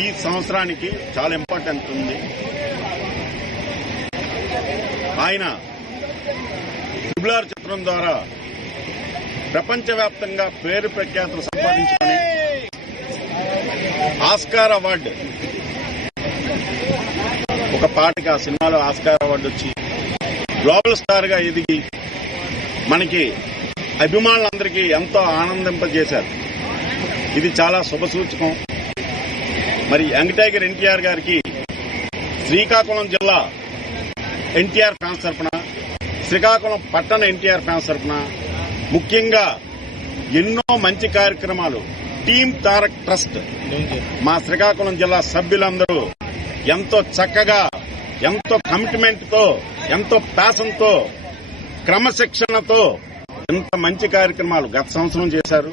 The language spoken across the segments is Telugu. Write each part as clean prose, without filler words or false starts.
ఈ సంవత్సరానికి చాలా ఇంపార్టెంట్ ఉంది. ఆయన ట్రిబుల్ చిత్రం ద్వారా ప్రపంచవ్యాప్తంగా పేరు ప్రఖ్యాతులు సంపాదించుకుని ఆస్కార్ అవార్డు, ఒక పాటకి ఆ సినిమాలో ఆస్కార్ అవార్డు వచ్చి గ్లోబల్ స్టార్ గా ఎదిగి మనకి అభిమానులందరికీ ఎంతో ఆనందింపజేశారు. ఇది చాలా శుభసూచకం. మరి యంగ్ టైగర్ ఎన్టీఆర్ గారికి శ్రీకాకుళం జిల్లా ఎన్టీఆర్ ఫ్యాన్స్ తరఫున, శ్రీకాకుళం పట్టణ ఎన్టీఆర్ ఫ్యాన్స్ తరఫున ముఖ్యంగా ఎన్నో మంచి కార్యక్రమాలు టీమ్ తారక్ ట్రస్ట్ మా శ్రీకాకుళం జిల్లా సభ్యులందరూ ఎంతో చక్కగా, ఎంతో కమిట్మెంట్ తో, ఎంతో ప్యాషన్ తో, క్రమశిక్షణతో ఎంత మంచి కార్యక్రమాలు గత సంవత్సరం చేశారు,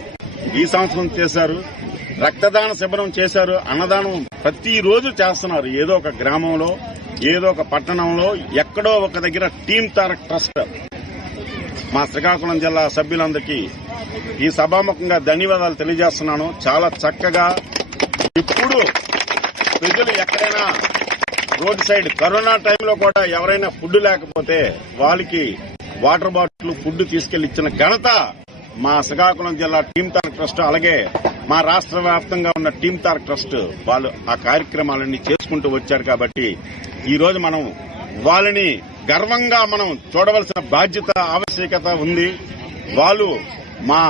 ఈ సంవత్సరం చేశారు. రక్తదాన శిబిరం చేశారు, అన్నదానం ప్రతిరోజు చేస్తున్నారు. ఏదో ఒక గ్రామంలో, ఏదో ఒక పట్టణంలో, ఎక్కడో ఒక దగ్గర టీమ్ తారక్ ట్రస్ట్ మా శ్రీకాకుళం జిల్లా సభ్యులందరికీ ఈ సభాముఖంగా ధన్యవాదాలు తెలియజేస్తున్నాను. చాలా చక్కగా ఇప్పుడు ప్రజలు ఎక్కడైనా రోడ్ సైడ్ కరోనా టైంలో కూడా ఎవరైనా ఫుడ్ లేకపోతే వాళ్ళకి వాటర్ బాటిల్, ఫుడ్ తీసుకెళ్లి ఇచ్చిన ఘనత మా శ్రీకాకుళం జిల్లా టీమ్ తారక్ ట్రస్ట్, అలాగే మా రాష్ట్ర వ్యాప్తంగా ఉన్న టీమ్ తారక్ ట్రస్ట్ వాళ్ళు ఆ కార్యక్రమాలన్నీ చేసుకుంటూ వచ్చారు. కాబట్టి ఈ రోజు మనం వాళ్ళని గర్వంగా మనం చూడవలసిన బాధ్యత, ఆవశ్యకత ఉంది. వాళ్ళు మా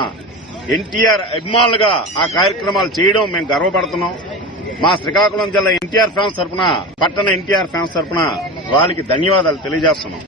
ఎన్టీఆర్ అభిమానులుగా ఆ కార్యక్రమాలు చేయడం మేము గర్వపడుతున్నాం. మా శ్రీకాకుళం జిల్లా ఎన్టీఆర్ ఫ్యాన్స్ తరఫున, పట్టణ ఎన్టీఆర్ ఫ్యాన్స్ తరఫున వాళ్ళకి ధన్యవాదాలు తెలియజేస్తున్నాం.